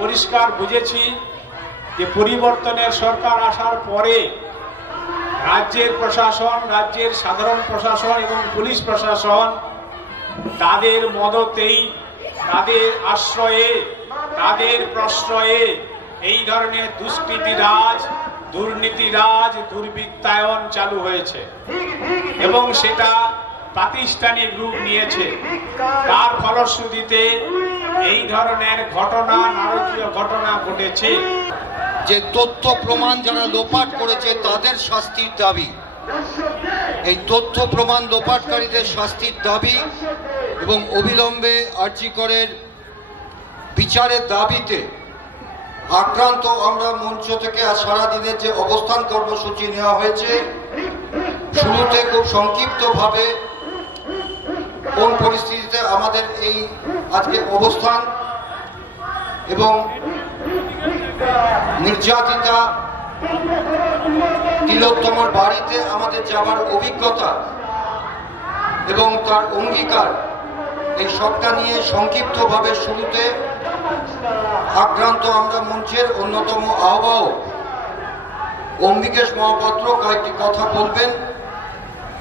পরিষ্কার বুঝেছি যে পরিবর্তনের সরকার আসার পরে রাজ্যের প্রশাসন, রাজ্যের সাধারণ প্রশাসন এবং পুলিশ প্রশাসন তাদের মদতেই, তাদের আশ্রয়ে, তাদের প্রশ্রয়ে এই ধরনের দুষ্কৃতিরাজ, দুর্নীতিরাজ, দুর্বৃত্তায়ন চালু হয়েছে এবং সেটা প্রাতিষ্ঠানিক রূপ নিয়েছে। তার ফলশ্রুতিতে এই ধরনের ঘটনা, নারকীয় ঘটনা ঘটেছে। যে তথ্য প্রমাণ যারা লোপাট করেছে তাদের শাস্তির দাবি, এই তথ্য প্রমাণ লোপাটকারীদের শাস্তির দাবি এবং অবিলম্বে আরজি করের বিচারের দাবিতে আক্রান্ত আমরা মঞ্চ থেকে আজ সারাদিনের যে অবস্থান কর্মসূচি নেওয়া হয়েছে, শুরুতে খুব সংক্ষিপ্তভাবে কোন পরিস্থিতিতে আমাদের এই আজকে অবস্থান এবং নির্যাতিতা তিলোত্তমার বাড়িতে আমাদের যাওয়ার অভিজ্ঞতা এবং তার অঙ্গীকার, এই সবটা নিয়ে সংক্ষিপ্তভাবে শুরুতে আক্রান্ত আমরা মঞ্চের অন্যতম আহ্বায়ক অম্বিকেশ মহাপাত্র কয়েকটি কথা বলবেন,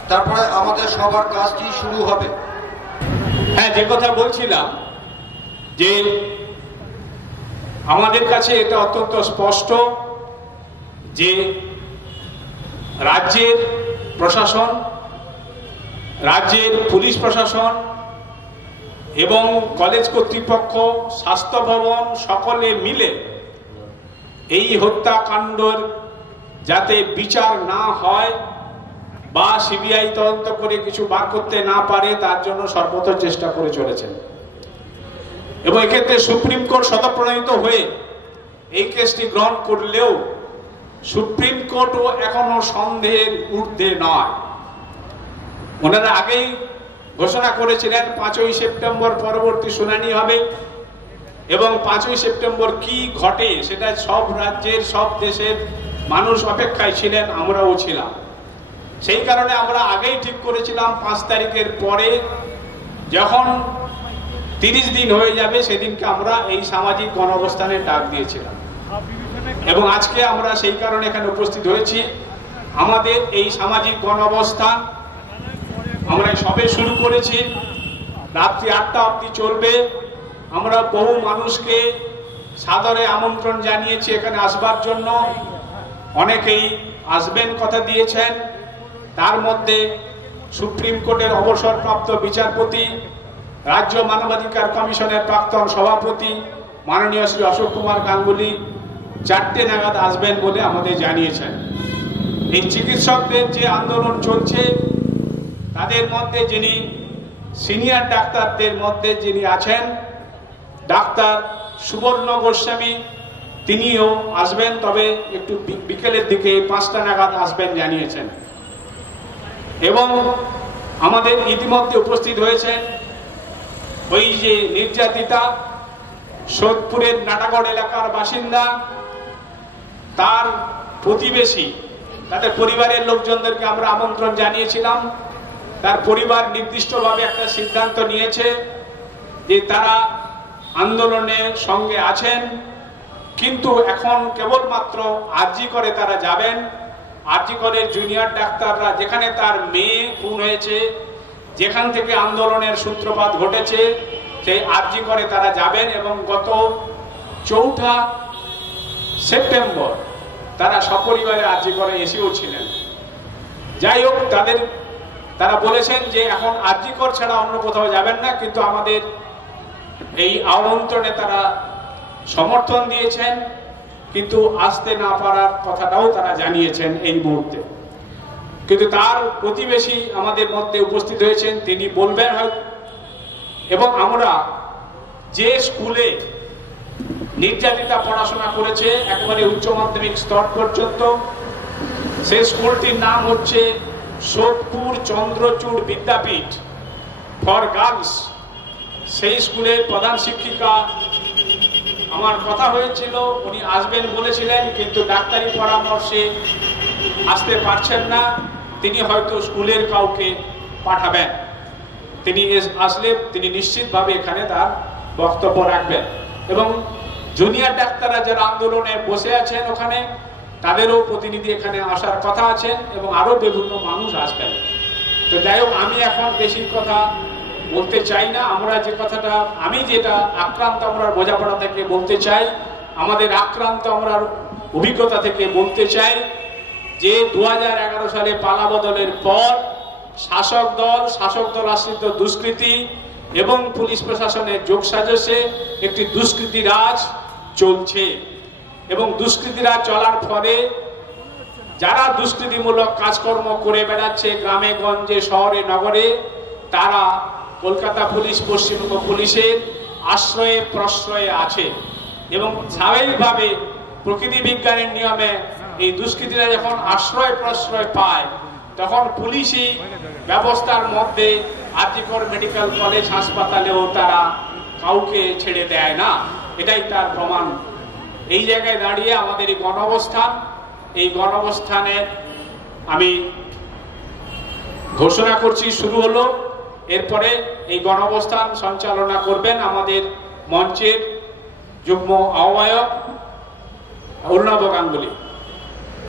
তারপরে আমাদের সবার কাজটি শুরু হবে। হ্যাঁ, যে কথা বলছিলাম যে আমাদের কাছে এটা অত্যন্ত স্পষ্ট যে রাজ্যের প্রশাসন, রাজ্যের পুলিশ প্রশাসন এবং কলেজ কর্তৃপক্ষ, স্বাস্থ্য ভবন সকলে মিলে এই হত্যাকাণ্ডের যাতে বিচার না হয় বা সিবিআই তদন্ত করে কিছু বার করতে না পারে তার জন্য সর্বত্র চেষ্টা করে চলেছেন এবং এক্ষেত্রে সুপ্রিম কোর্ট স্বতঃপ্রণোদিত হয়ে এই কেসটি গ্রহণ করলেও সুপ্রিম কোর্টও এখনো সন্দেহের ঊর্ধ্বে নয়। ওনারা আগেই ঘোষণা করেছিলেন 5ই সেপ্টেম্বর পরবর্তী শুনানি হবে এবং 5ই সেপ্টেম্বর কি ঘটে সেটা সব রাজ্যের, সব দেশের মানুষ অপেক্ষায় ছিলেন, আমরাও ছিলাম। সেই কারণে আমরা আগেই ঠিক করেছিলাম 5 তারিখের পরে যখন 30 দিন হয়ে যাবে সেদিনকে আমরা এই সামাজিক গণঅবস্থানের ডাক দিয়েছিলাম এবং আজকে আমরা সেই কারণে এখানে উপস্থিত হয়েছি। আমাদের এই সামাজিক গণঅবস্থান আমরা সবে শুরু করেছি, রাত্রি 8টা অবধি চলবে। আমরা বহু মানুষকে সাদরে আমন্ত্রণ জানিয়েছি এখানে আসবার জন্য, অনেকেই আসবেন কথা দিয়েছেন। তার মধ্যে সুপ্রিম কোর্টের অবসরপ্রাপ্ত বিচারপতি, রাজ্য মানবাধিকার কমিশনের প্রাক্তন সভাপতি মাননীয় শ্রী অশোক কুমার গাঙ্গুলি 4টে নাগাদ আসবেন বলে আমাদের জানিয়েছেন। এই চিকিৎসকদের যে আন্দোলন চলছে তাদের মধ্যে যিনি সিনিয়র ডাক্তারদের মধ্যে যিনি আছেন ডাক্তার সুবর্ণ গোস্বামী, তিনিও আসবেন, তবে একটু বিকেলের দিকে 5টা নাগাদ আসবেন জানিয়েছেন। এবং আমাদের ইতিমধ্যে উপস্থিত হয়েছেন ওই যে নির্যাতিতা, সোদপুরের নাটাগড় এলাকার বাসিন্দা, তার প্রতিবেশী, তাদের পরিবারের লোকজনদেরকে আমরা আমন্ত্রণ জানিয়েছিলাম। তার পরিবার নির্দিষ্টভাবে একটা সিদ্ধান্ত নিয়েছে যে তারা আন্দোলনের সঙ্গে আছেন, কিন্তু এখন কেবলমাত্র আরজি করে তারা যাবেন। আরজি করে জুনিয়র ডাক্তাররা, যেখানে তার মেয়ে খুন হয়েছে, যেখান থেকে আন্দোলনের সূত্রপাত ঘটেছে, সেই আরজি করে তারা যাবেন এবং গত 4 সেপ্টেম্বর তারা সপরিবারে আরজি করে এসেও ছিলেন। যাই হোক, তারা বলেছেন যে এখন আরজি কর ছাড়া অন্য কোথাও যাবেন না, কিন্তু আমাদের এই আমন্ত্রণে তারা সমর্থন দিয়েছেন, কিন্তু আসতে না পারার কথাটাও তারা জানিয়েছেন এই মুহূর্তে। কিন্তু তার প্রতিবেশী আমাদের মধ্যে উপস্থিত হয়েছেন, তিনি বলবেন হয়তো। এবং আমরা যে স্কুলে নির্যাতিতা পড়াশোনা করেছে একেবারে উচ্চ মাধ্যমিক স্তর পর্যন্ত, সেই স্কুলটির নাম হচ্ছে সোদপুর চন্দ্রচূড় বিদ্যাপীঠ ফর গার্লস। সেই স্কুলের প্রধান শিক্ষিকা আমার কথা হয়েছিল, উনি আসবেন বলেছিলেন, কিন্তু ডাক্তারি পরামর্শে আসতে পারছেন না। তিনি হয়তো স্কুলের কাউকে পাঠাবেন, তিনি আসলে তিনি নিশ্চিতভাবে এখানে তার বক্তব্য রাখবেন। এবং জুনিয়র ডাক্তাররা যারা আন্দোলনে বসে আছেন ওখানে, তাদেরও প্রতিনিধি এখানে আসার কথা আছেন এবং আরো বিভিন্ন মানুষ আসবেন। তো যাই হোক, আমি এখন বেশি কথা বলতে চাই না। আমরা যে কথাটা, আমি যেটা আক্রান্ত আমরা বোঝাপড়া থেকে বলতে চাই, আমাদের আক্রান্ত আমরা অভিজ্ঞতা থেকে বলতে চাই যে 2011 সালে পালা বদলের পর শাসক দল আশ্রিত দুষ্কৃতী এবং পুলিশ প্রশাসনের যোগসাজশে একটি দুষ্কৃতী রাজ চলছে এবং দুষ্কৃতী রাজ চলার ফলে যারা দুষ্কৃতিমূলক কাজকর্ম করে বেড়াচ্ছে গ্রামে গঞ্জে শহরে নগরে, তারা কলকাতা পুলিশ, পশ্চিমবঙ্গ পুলিশের আশ্রয়ে প্রশ্রয়ে আছে এবং স্বাভাবিকভাবে প্রকৃতি বিজ্ঞানের নিয়মে এই দুষ্কৃতীরা যখন আশ্রয় প্রশ্রয় পায় তখন পুলিশি ব্যবস্থার মধ্যে আরজিকর মেডিকেল কলেজ হাসপাতালেও তারা কাউকে ছেড়ে দেয় না, এটাই তার প্রমাণ। এই জায়গায় দাঁড়িয়ে আমাদের এই গণঅবস্থানে আমি ঘোষণা করছি শুরু হলো। এরপরে এই গণঅবস্থান সঞ্চালনা করবেন আমাদের মঞ্চের যুগ্ম আহ্বায়ক অর্ণব গাঙ্গুলি।